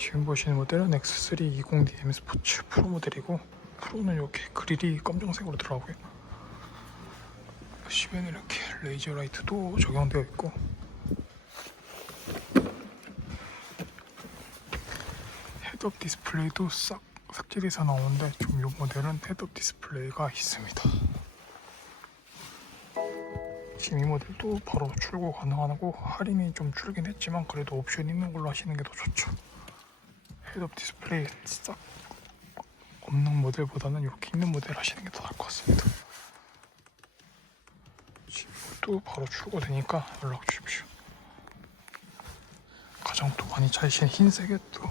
지금 보시는 모델은 X3 20DM 스포츠 프로 모델이고 프로는 이렇게 그릴이 검정색으로 들어가고요. 시에는 이렇게 레이저 라이트도 적용되어 있고 헤드업 디스플레이도 싹 삭제돼서 나오는데 좀 이 모델은 헤드업 디스플레이가 있습니다. 지금 이 모델도 바로 출고 가능하고 할인이 좀 줄긴 했지만 그래도 옵션 있는 걸로 하시는 게 더 좋죠. 헤드업 디스플레이 싹 없는 모델보다는 이렇게 있는 모델 하시는 게 더 나을 것 같습니다. 또 바로 출고되니까 연락 주십시오. 가장 또 많이 차이신 흰색에 또